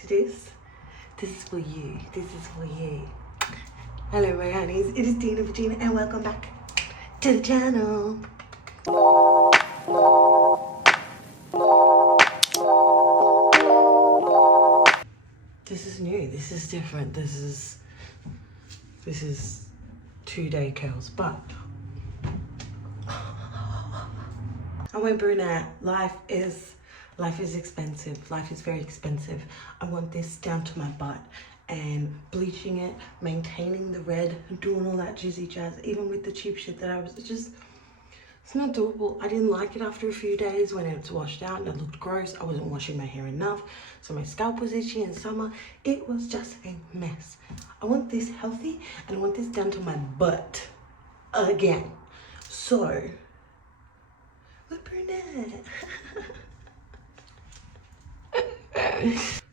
to this. This is for you. This is for you. Hello, my honeys. It is Dina Virginia, and welcome back to the channel. This is new. This is different. This is 2-day curls, but I went brunette. Life is expensive. Life is very expensive. I want this down to my butt and bleaching it, maintaining the red, doing all that juicy jazz, even with the cheap shit that I was it's not doable. I didn't like it after a few days when it's washed out and it looked gross. I wasn't washing my hair enough, so my scalp was itchy in summer. It was just a mess. I want this healthy and I want this down to my butt again. So, we're brunette.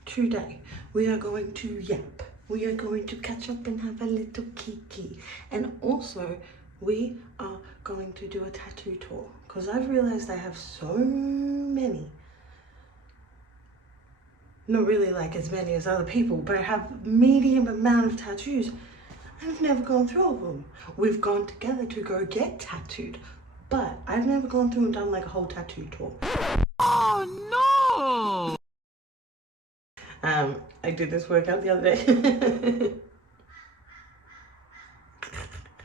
Today, we are going to yap. We are going to catch up and have a little kiki. And also, we are going to do a tattoo tour. Because I've realized I have so many. Not really like as many as other people, but I have medium amount of tattoos. And I've never gone through all of them. We've gone together to go get tattooed. But I've never gone through and done like a whole tattoo tour. Oh no! I did this workout the other day.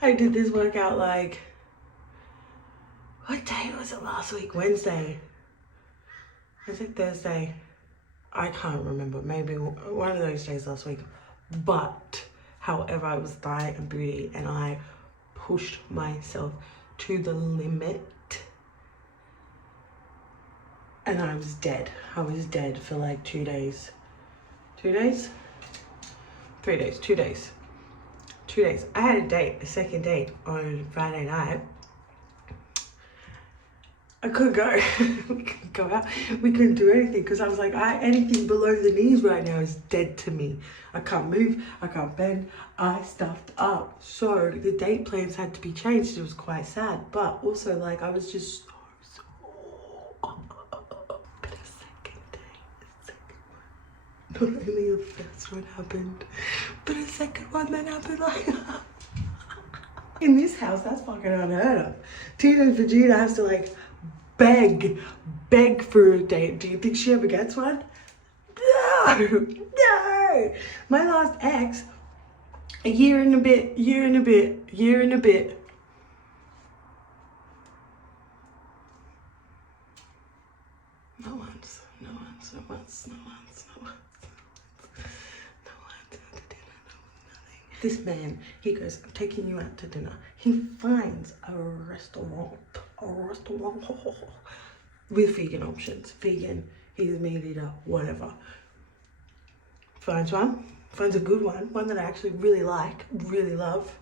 I did this workout like, what day was it last week? Wednesday. Was it Thursday? I can't remember. Maybe one of those days last week. But, however, I was thigh and booty and I pushed myself to the limit. And I was dead. I was dead for like 2 days. 2 days? 3 days. 2 days. 2 days. I had a date, a second date on Friday night. I couldn't go. We couldn't go out. We couldn't do anything because I was like, anything below the knees right now is dead to me. I can't move. I can't bend. I stuffed up. So the date plans had to be changed. It was quite sad. But also like I was just so but a second date. Not only a first one happened, but a second one that happened like in this house. That's fucking unheard of. Tina Vegeta has to like beg for a date. Do you think she ever gets one? No. My last ex, a year and a bit. No once. This man, he goes, I'm taking you out to dinner. He finds a restaurant with vegan options. Vegan, he's a meat eater, whatever. Finds a good one that I actually really like, really love.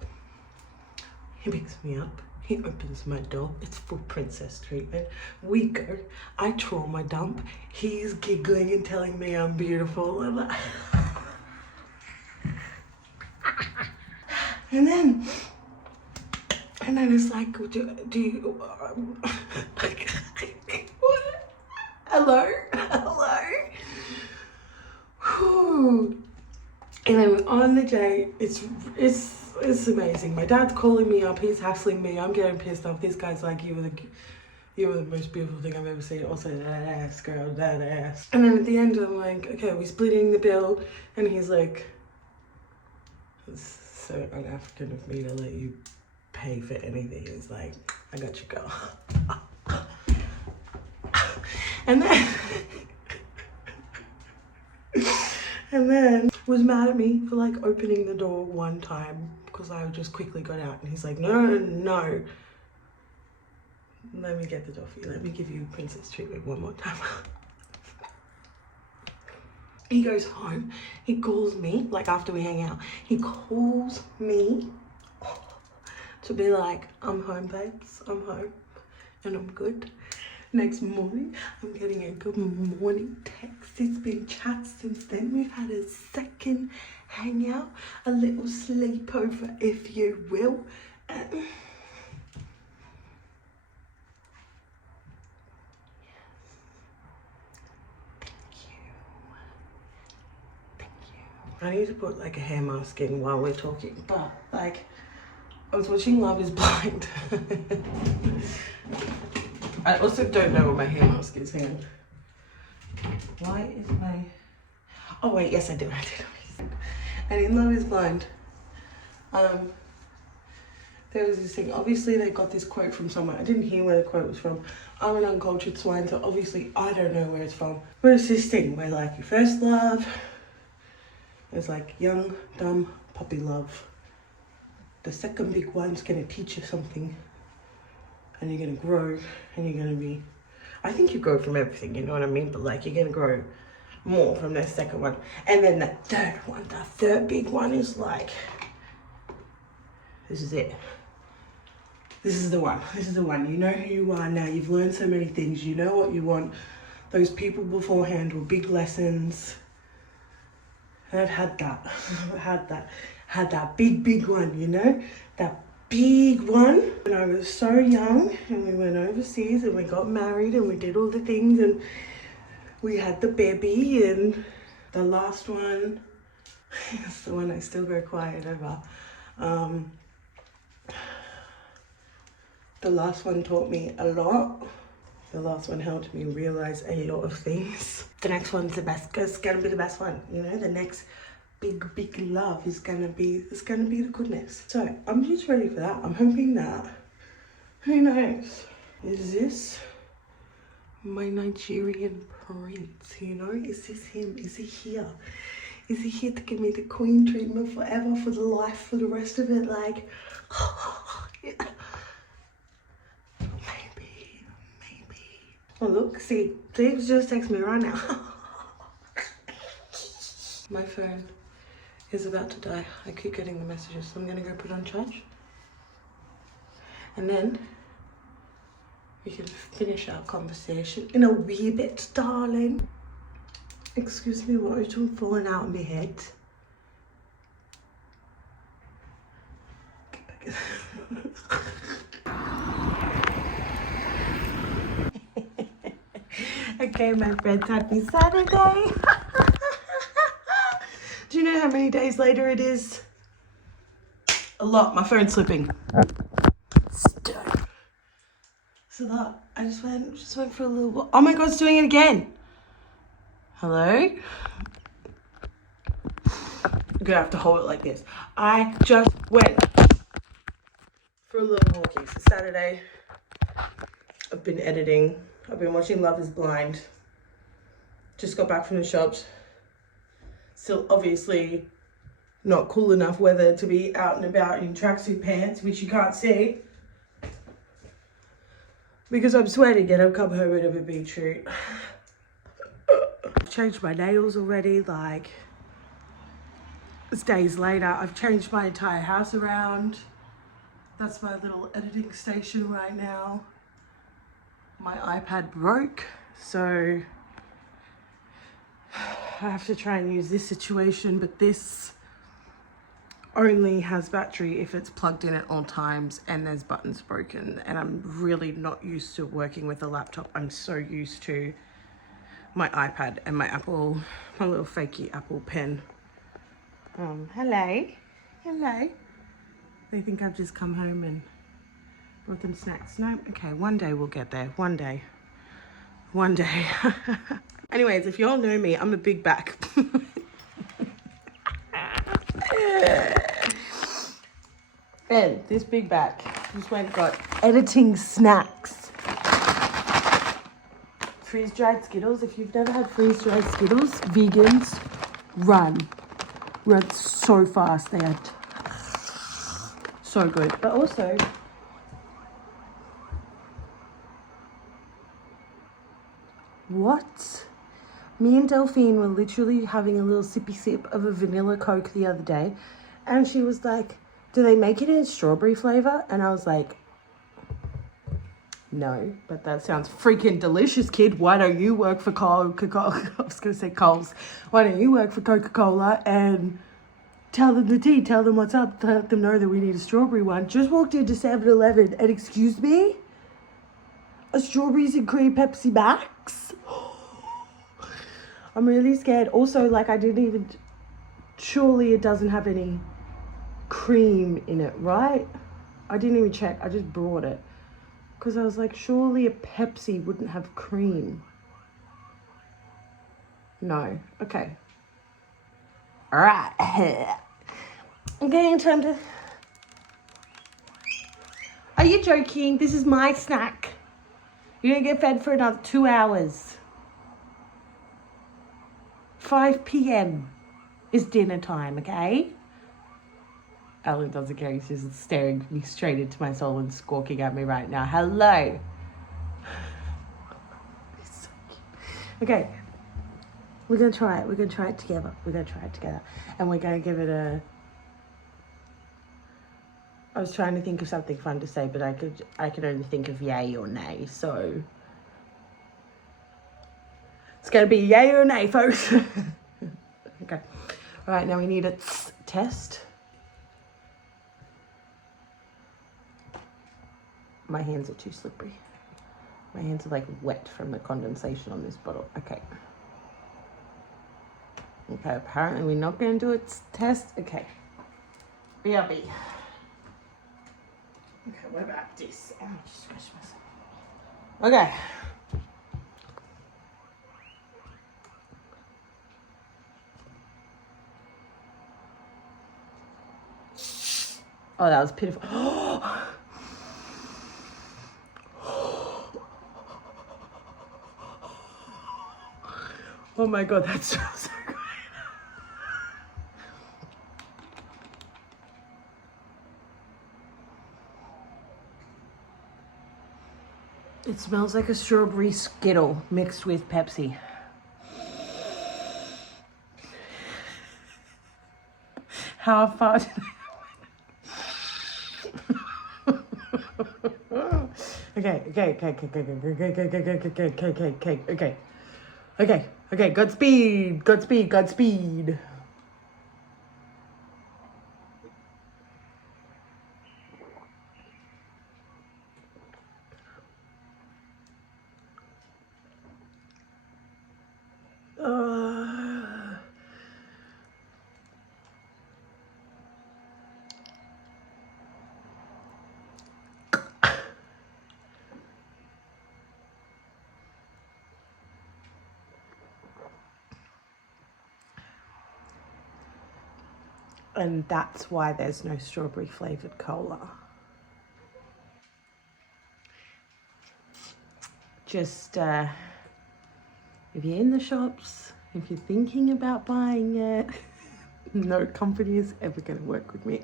He picks me up. He opens my door. It's full princess treatment. We go. I trauma dump. He's giggling and telling me I'm beautiful. And then it's like, do you what? Hello? Whew. And then we're on the date. It's amazing. My dad's calling me up. He's hassling me. I'm getting pissed off. This guy's like, you were the most beautiful thing I've ever seen. Also, that ass, girl, that ass. And then at the end, I'm like, okay, we're splitting the bill. And he's like, it's so un-African of me to let you pay for anything. He's like, I got you, girl. And then was mad at me for like opening the door one time because I just quickly got out. And he's like, no. Let me get the door for you. Let me give you princess treatment one more time. He goes home. He calls me, like after we hang out, he calls me to be like, I'm home, babes. I'm home and I'm good. Next morning, I'm getting a good morning text. It's been chat since then. We've had a second hangout, a little sleepover, if you will. I need to put like a hair mask in while we're talking, but like I was watching Love is Blind. I also don't know what my hair mask is. Hang on. Why is my... Oh wait, yes I do. And in Love is Blind, there was this thing. Obviously they got this quote from somewhere. I didn't hear where the quote was from. I'm an uncultured swine, so obviously I don't know where it's from. But it's this thing where like your first love is like young, dumb, puppy love. The second big one's gonna teach you something, and you're gonna grow, and you're gonna be, I think you grow from everything, you know what I mean? But like you're gonna grow more from that second one. And then the third one, the third big one is like, this is it. This is the one. This is the one. You know who you are now. You've learned so many things. You know what you want. Those people beforehand were big lessons. And I've had that. Had that big one, you know? That big one. When I was so young and we went overseas and we got married and we did all the things and we had the baby, and the last one, it's the one I still go quiet over. The last one taught me a lot. The last one helped me realize a lot of things. The next one's the best, it's gonna be the best one. You know, the next big love is gonna be the goodness. So I'm just ready for that. I'm hoping that, who knows, is this my Nigerian prince, you know? Is this him? Is he here? Is he here to give me the queen treatment forever, for the life, for the rest of it? Like, yeah. Maybe. Oh look, see, James just texted me right now. My phone is about to die. I keep getting the messages, so I'm gonna go put on charge. And then we can finish our conversation in a wee bit, darling. Excuse me, what are you falling out of my head? Get back. Okay, my friends, happy Saturday. Do you know how many days later it is? A lot. My phone's slipping. So that I just went for a little walk. Oh my god, it's doing it again. Hello? I'm gonna have to hold it like this. I just went for a little walkie. It's Saturday. I've been editing. I've been watching Love is Blind. Just got back from the shops. Still obviously not cool enough weather to be out and about in tracksuit pants, which you can't see, because I'm sweating and I've come home with a beetroot. I've changed my nails already, like, it's days later. I've changed my entire house around. That's my little editing station right now. My iPad broke, so I have to try and use this situation, but this only has battery if it's plugged in at all times and there's buttons broken, and I'm really not used to working with a laptop. I'm so used to my iPad and my little fakey Apple pen. Hello. They think I've just come home and brought them snacks. No, okay, one day we'll get there. One day. Anyways, if y'all know me, I'm a big back. And this big back just went and got editing snacks. Freeze-dried Skittles. If you've never had freeze-dried Skittles, vegans, run so fast. They are so good. But also, what? Me and Delphine were literally having a little sippy sip of a vanilla Coke the other day, and she was like, do they make it in strawberry flavor? And I was like, no, but that sounds freaking delicious, kid. Why don't you work for Coca-Cola? I was going to say Coles. Why don't you work for Coca-Cola and tell them the tea, tell them what's up, let them know that we need a strawberry one. Just walked into 7-Eleven and excuse me? A strawberries and cream Pepsi Max? I'm really scared. Also, like, I didn't even surely it doesn't have any cream in it, right? I didn't even check. I just brought it because I was like, surely a Pepsi wouldn't have cream. No. Okay. All right. Okay, time to... Are you joking? This is my snack. You're gonna get fed for another 2 hours. 5 p.m. is dinner time, okay? Ellen doesn't care. She's just staring me straight into my soul and squawking at me right now. Hello. Okay. We're gonna try it. We're gonna try it together. And we're gonna give it a... I was trying to think of something fun to say, but I could only think of yay or nay, so it's gonna be yay or nay, folks. Okay. All right, now we need a test. My hands are too slippery. My hands are like wet from the condensation on this bottle. Okay. Okay, apparently we're not gonna do a test. Okay. BRB. Okay, what about this? Oh, I just scratched myself. Okay. Oh, that was pitiful. Oh my God, that smells so good. It smells like a strawberry Skittle mixed with Pepsi. How far did Okay, Godspeed. And that's why there's no strawberry flavored cola. Just, if you're in the shops, if you're thinking about buying it, no company is ever going to work with me.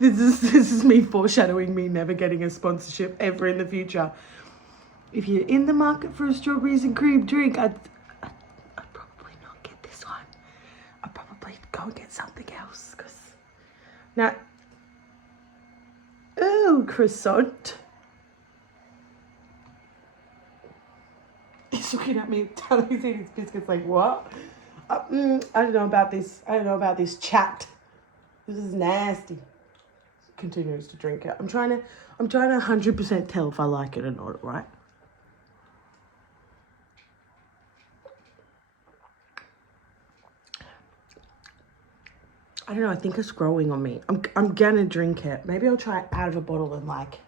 This is me foreshadowing me never getting a sponsorship ever in the future. If you're in the market for a strawberries and cream drink, I'd probably not get this one. I'd probably go and get something else. Cause now, ooh, croissant. He's looking at me, telling me his biscuits like, what? I don't know about this. I don't know about this chat. This is nasty. Continues to drink it. I'm trying to 100% tell if I like it or not, right? I don't know. I think it's growing on me. I'm gonna drink it. Maybe I'll try it out of a bottle and like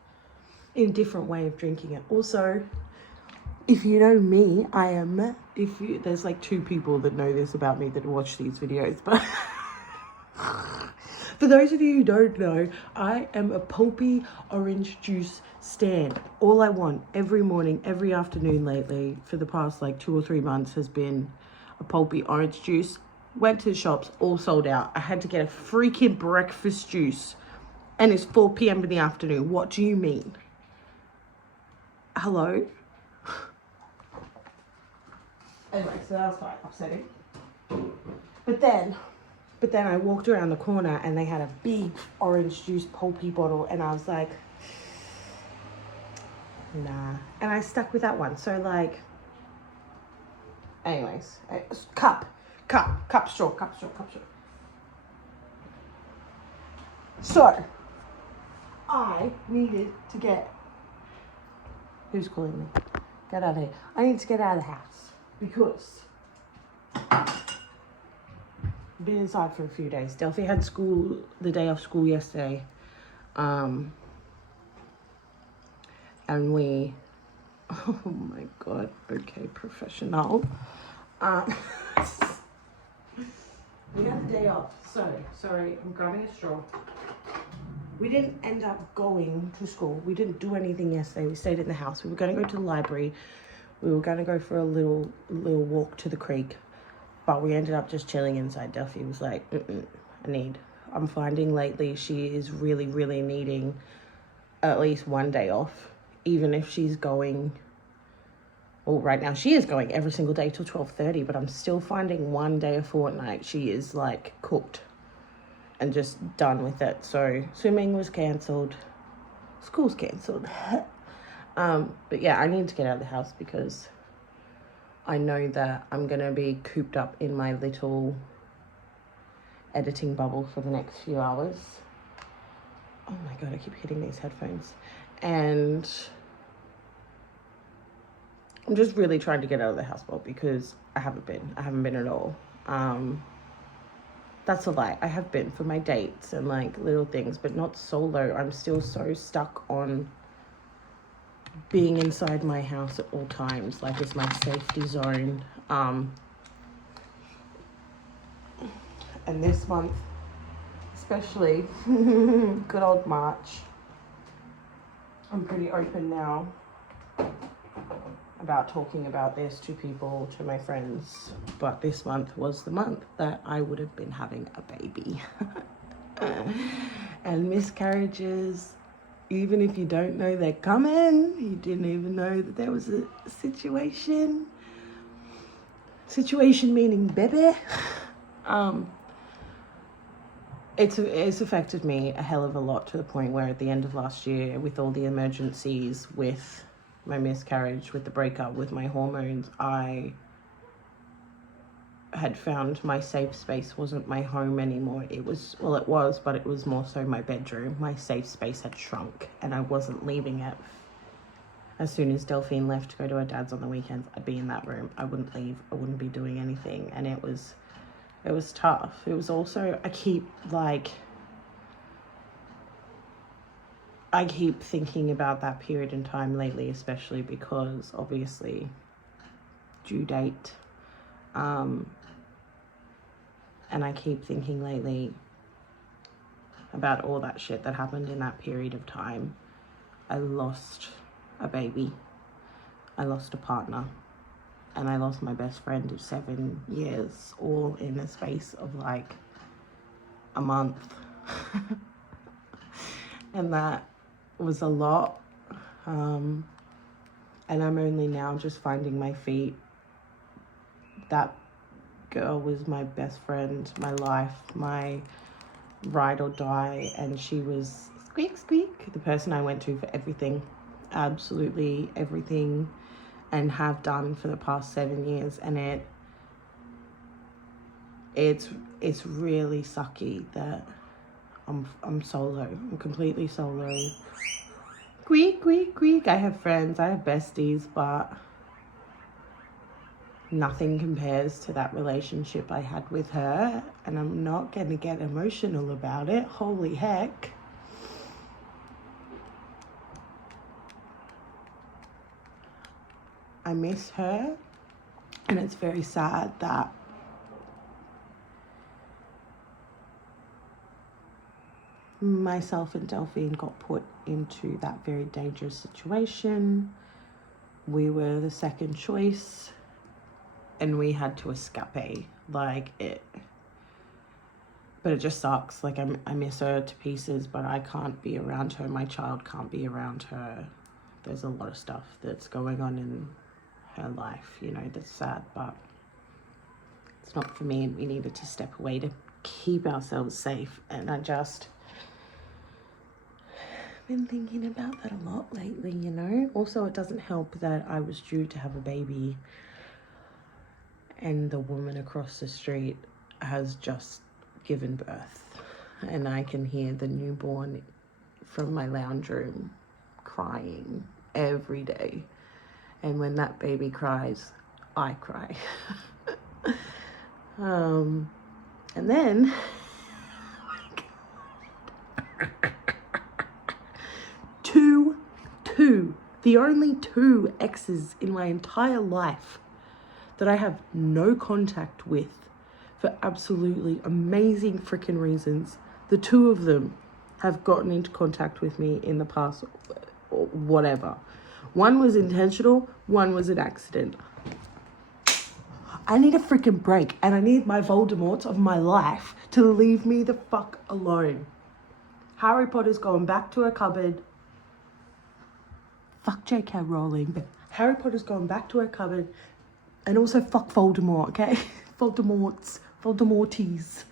in a different way of drinking it. Also, if you know me, there's like 2 people that know this about me that watch these videos, but for those of you who don't know, I am a pulpy orange juice stan. All I want every morning, every afternoon lately, for the past like 2 or 3 months, has been a pulpy orange juice. Went to the shops, all sold out. I had to get a freaking breakfast juice, and it's 4 p.m. in the afternoon. What do you mean? Hello? Anyway, so that was quite upsetting. But then I walked around the corner and they had a big orange juice pulpy bottle, and I was like, nah. And I stuck with that one. So like, anyways, cup straw. So I needed to get, who's calling me? Get out of here. I need to get out of the house because been inside for a few days. Delphi had school the day of school yesterday. And we, oh my God, okay, professional. We had the day off, so, sorry, I'm grabbing a straw. We didn't end up going to school. We didn't do anything yesterday. We stayed in the house. We were going to go to the library. We were going to go for a little walk to the creek, but we ended up just chilling inside. Delphi was like, I'm finding lately she is really, really needing at least one day off, even if she's going, well, right now she is going every single day till 12:30, but I'm still finding one day a fortnight she is like cooked and just done with it. So swimming was cancelled, school's cancelled. But yeah, I need to get out of the house because I know that I'm gonna be cooped up in my little editing bubble for the next few hours. Oh my God, I keep hitting these headphones. And I'm just really trying to get out of the house more because I haven't been at all. That's a lie. I have been for my dates and like little things, but not solo. I'm still so stuck on being inside my house at all times. Like it's my safety zone. And this month, especially, good old March, I'm pretty open now about talking about this to people, to my friends, but this month was the month that I would have been having a baby. And miscarriages, even if you don't know they're coming, you didn't even know that there was a situation meaning baby. It's affected me a hell of a lot, to the point where at the end of last year, with all the emergencies, with my miscarriage, with the breakup, with my hormones, I had found my safe space wasn't my home anymore. It was, well, it was, but it was more so my bedroom. My safe space had shrunk and I wasn't leaving it. As soon as Delphine left to go to her dad's on the weekends, I'd be in that room. I wouldn't leave. I wouldn't be doing anything. And it was tough. It was also, I keep thinking about that period in time lately, especially because obviously due date. And I keep thinking lately about all that shit that happened in that period of time. I lost a baby. I lost a partner. And I lost my best friend of 7 years, all in the space of like a month. And that was a lot. And I'm only now just finding my feet. That girl was my best friend, my life, my ride or die, and she was squeak squeak, the person I went to for everything, absolutely everything, and have done for the past 7 years. And it's really sucky that I'm solo. I'm completely solo. Squeak squeak squeak. I have friends, I have besties, but nothing compares to that relationship I had with her. And I'm not going to get emotional about it. Holy heck. I miss her. And it's very sad that myself and Delphine got put into that very dangerous situation. We were the second choice. And we had to escape, like it. But it just sucks. Like I miss her to pieces, but I can't be around her. My child can't be around her. There's a lot of stuff that's going on in her life, you know, that's sad, but it's not for me, and we needed to step away to keep ourselves safe. And I just been thinking about that a lot lately, you know. Also, it doesn't help that I was due to have a baby, and the woman across the street has just given birth, and I can hear the newborn from my lounge room crying every day. And when that baby cries, I cry. And then the only two exes in my entire life that I have no contact with for absolutely amazing freaking reasons. The two of them have gotten into contact with me in the past, or whatever. One was intentional, one was an accident. I need a freaking break, and I need my Voldemort of my life to leave me the fuck alone. Harry Potter's going back to a cupboard. Fuck J.K. Rowling, but Harry Potter's going back to her cupboard. And also fuck Voldemort, okay? Voldemorties.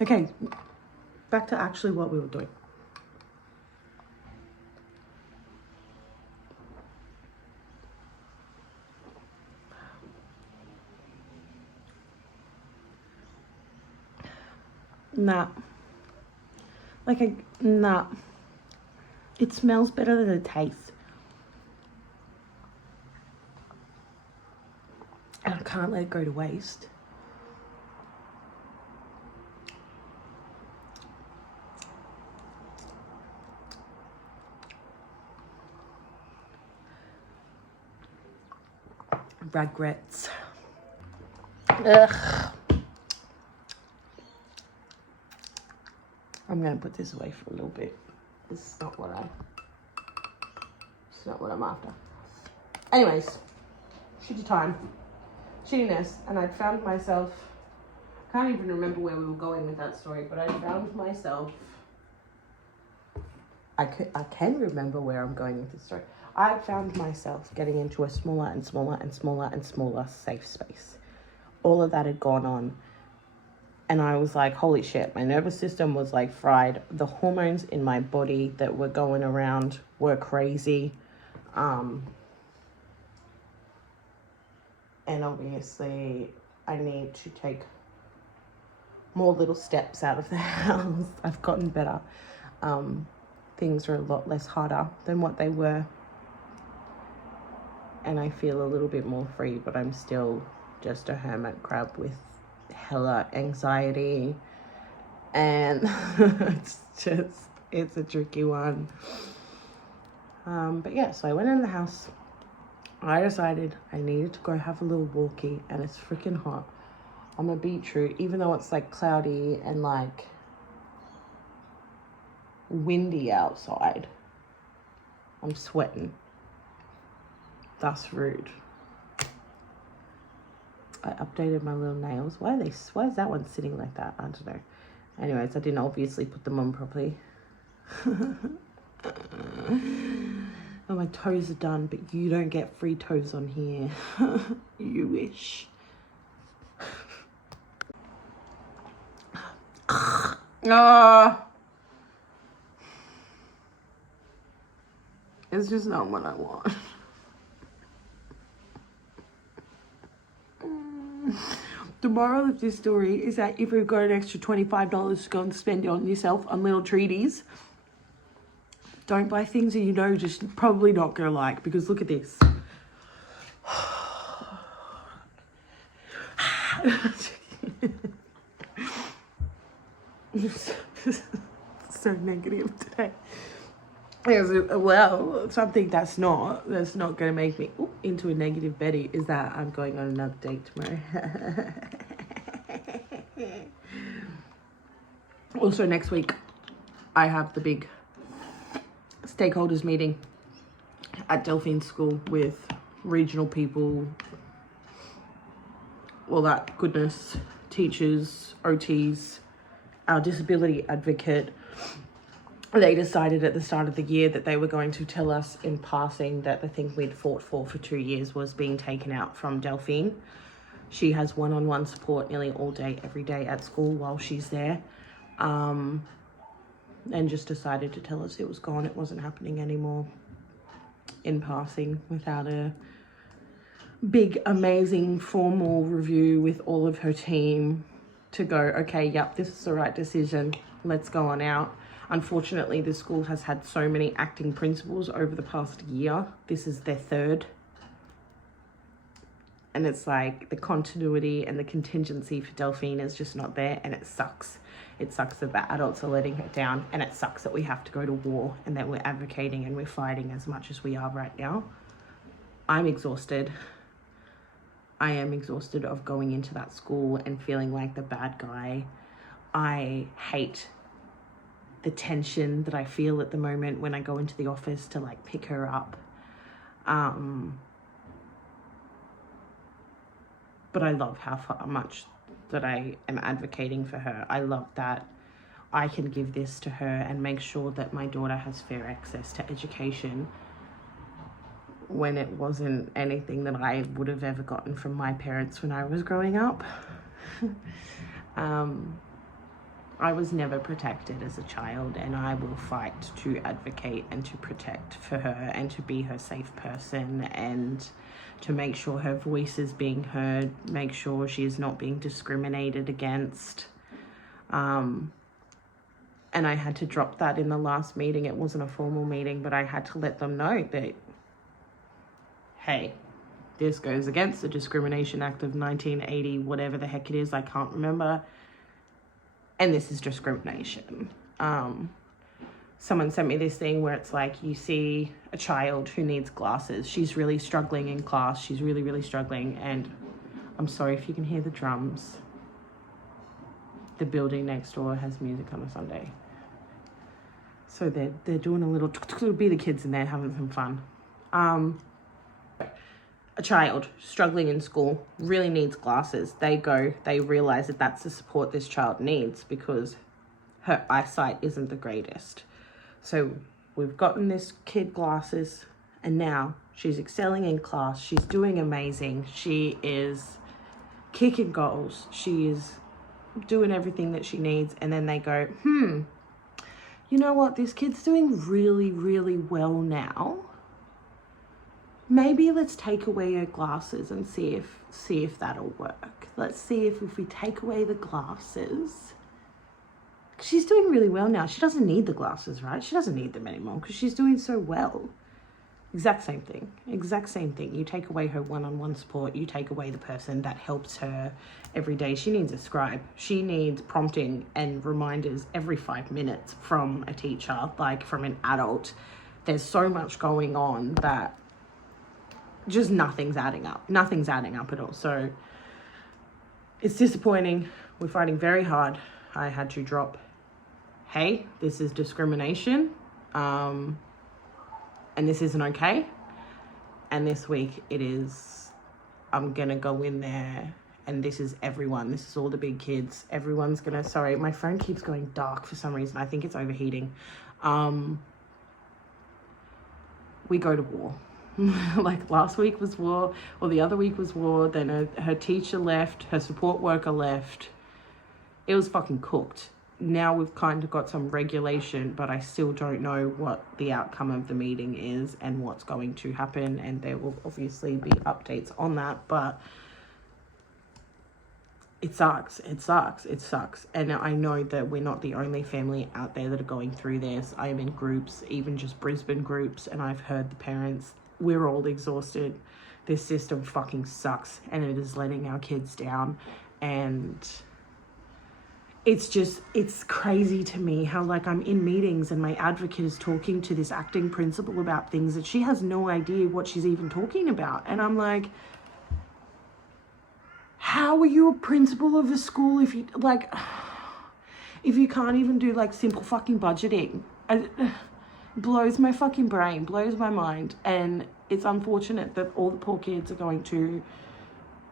Okay, back to actually what we were doing. Nah. Nah. It smells better than it tastes. And I can't let it go to waste. Regrets. Ugh. I'm gonna put this away for a little bit. It's not what I'm after. Anyways, shitty time. Shittiness, and I found myself, I can't even remember where we were going with that story, but I found myself, I can remember where I'm going with this story. I found myself getting into a smaller and smaller and smaller and smaller safe space. All of that had gone on, and I was like, holy shit, my nervous system was like fried. The hormones in my body that were going around were crazy. And obviously, I need to take more little steps out of the house. I've gotten better. Things are a lot less harder than what they were. And I feel a little bit more free, but I'm still just a hermit crab with hella anxiety. And it's a tricky one. But yeah, so I went in the house. I decided I needed to go have a little walkie, and it's freaking hot. I'm a beetroot, even though it's like cloudy and like windy outside. I'm sweating. That's rude. I updated my little nails. Why is that one sitting like that? I don't know. Anyways, I didn't obviously put them on properly. Oh, my toes are done, but you don't get free toes on here. You wish. It's just not what I want. The moral of this story is that if you've got an extra $25 to go and spend on yourself on little treaties, don't buy things that you know just probably not gonna like, because look at this. So negative today. Well, something that's not gonna make me into a negative Betty is that I'm going on another date tomorrow. Also, next week I have the big stakeholders meeting at Delphine School with regional people, all that goodness, teachers, OTs, our disability advocate. They decided at the start of the year that they were going to tell us in passing that the thing we'd fought for 2 years was being taken out from Delphine. She has one-on-one support nearly all day, every day at school while she's there. And just decided to tell us it was gone. It wasn't happening anymore, in passing, without a big, amazing, formal review with all of her team to go, okay, yep, this is the right decision. Let's go on out. Unfortunately, the school has had so many acting principals over the past year. This is their third. And it's like the continuity and the contingency for Delphine is just not there, and it sucks. It sucks that the adults are letting her down, and it sucks that we have to go to war and that we're advocating and we're fighting as much as we are right now. I'm exhausted. I am exhausted of going into that school and feeling like the bad guy. I hate the tension that I feel at the moment when I go into the office to like pick her up. But I love how much that I am advocating for her. I love that I can give this to her and make sure that my daughter has fair access to education when it wasn't anything that I would have ever gotten from my parents when I was growing up. I was never protected as a child, and I will fight to advocate and to protect for her and to be her safe person and to make sure her voice is being heard, make sure she is not being discriminated against. And I had to drop that in the last meeting. It wasn't a formal meeting, but I had to let them know that, hey, this goes against the Discrimination Act of 1980, whatever the heck it is, I can't remember. And this is discrimination. Someone sent me this thing where it's like, you see a child who needs glasses. She's really struggling in class. She's really, really struggling. And I'm sorry if you can hear the drums. The building next door has music on a Sunday. So they're doing a little, it'll be the kids in there having some fun. A child struggling in school really needs glasses. They realize that that's the support this child needs because her eyesight isn't the greatest. So we've gotten this kid glasses, and now she's excelling in class. She's doing amazing. She is kicking goals. She is doing everything that she needs. And then they go, you know what? This kid's doing really, really well now. Maybe let's take away her glasses and see if that'll work. Let's see if we take away the glasses. She's doing really well now. She doesn't need the glasses, right? She doesn't need them anymore because she's doing so well. Exact same thing. Exact same thing. You take away her one-on-one support. You take away the person that helps her every day. She needs a scribe. She needs prompting and reminders every 5 minutes from a teacher, like from an adult. There's so much going on that just nothing's adding up. Nothing's adding up at all. So it's disappointing. We're fighting very hard. I had to drop, hey, this is discrimination. And this isn't okay. And this week it is, I'm gonna go in there, and this is everyone. This is all the big kids. Everyone's gonna, sorry, my phone keeps going dark for some reason. I think it's overheating. We go to war. Like last week was war, or the other week was war. Then her teacher left, her support worker left. It was fucking cooked. Now we've kind of got some regulation, but I still don't know what the outcome of the meeting is and what's going to happen. And there will obviously be updates on that, but it sucks. It sucks. It sucks. And I know that we're not the only family out there that are going through this. I am in groups, even just Brisbane groups, and I've heard the parents. We're all exhausted. This system fucking sucks, and it is letting our kids down. And it's crazy to me how, like, I'm in meetings and my advocate is talking to this acting principal about things that she has no idea what she's even talking about. And I'm like, how are you a principal of a school if you, like, if you can't even do, like, simple fucking budgeting? Blows my fucking brain, blows my mind. And it's unfortunate that all the poor kids are going to,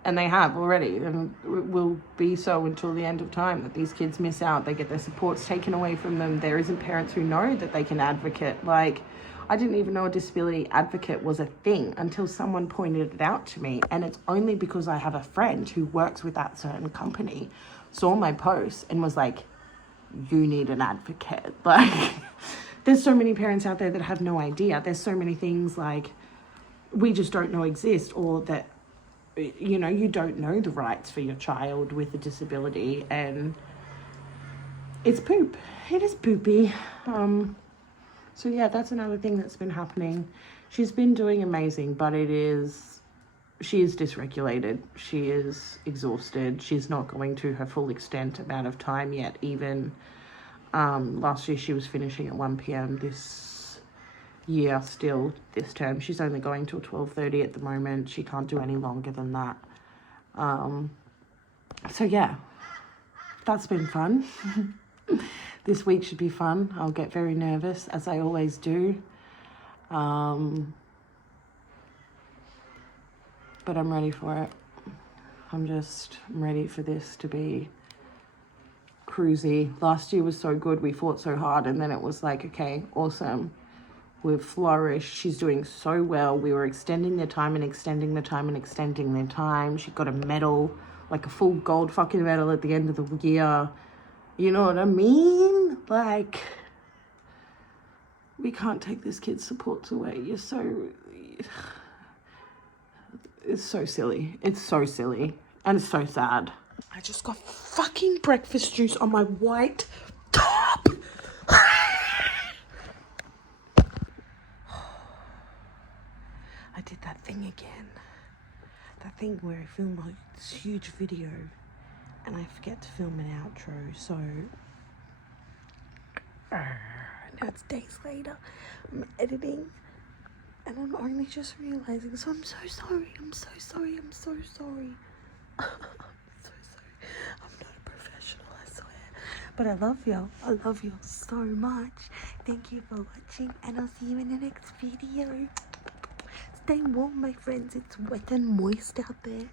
and they have already, and will be so until the end of time, that these kids miss out. They get their supports taken away from them. There isn't parents who know that they can advocate. Like, I didn't even know a disability advocate was a thing until someone pointed it out to me. And it's only because I have a friend who works with that certain company, saw my post and was like, you need an advocate. Like, there's so many parents out there that have no idea. There's so many things, like, we just don't know exist, or that, you know, you don't know the rights for your child with a disability, and it's poop. It is poopy. So yeah, that's another thing that's been happening. She's been doing amazing, but it is she is dysregulated. She is exhausted. She's not going to her full extent amount of time yet. Even last year she was finishing at 1 p.m. This year, still this term, she's only going till 12:30 at the moment. She can't do any longer than that. So yeah, that's been fun. This week should be fun. I'll get very nervous, as I always do. But I'm ready for it. I'm ready for this to be cruisy. Last year was so good. We fought so hard, and then it was like, okay, awesome. We've flourished. She's doing so well. We were extending their time and extending the time and extending their time. She got a medal, like a full gold fucking medal at the end of the year. You know what I mean? Like, we can't take this kid's supports away. It's so silly. It's so silly. And it's so sad. I just got fucking breakfast juice on my white top. I did that thing again. That thing where I filmed like this huge video and I forget to film an outro. So now it's days later. I'm editing and I'm only just realizing. So I'm so sorry. I'm so sorry. I'm so sorry. I'm so sorry. I'm not a professional, I swear. But I love y'all. I love y'all so much. Thank you for watching, and I'll see you in the next video. Stay warm, my friends. It's wet and moist out there.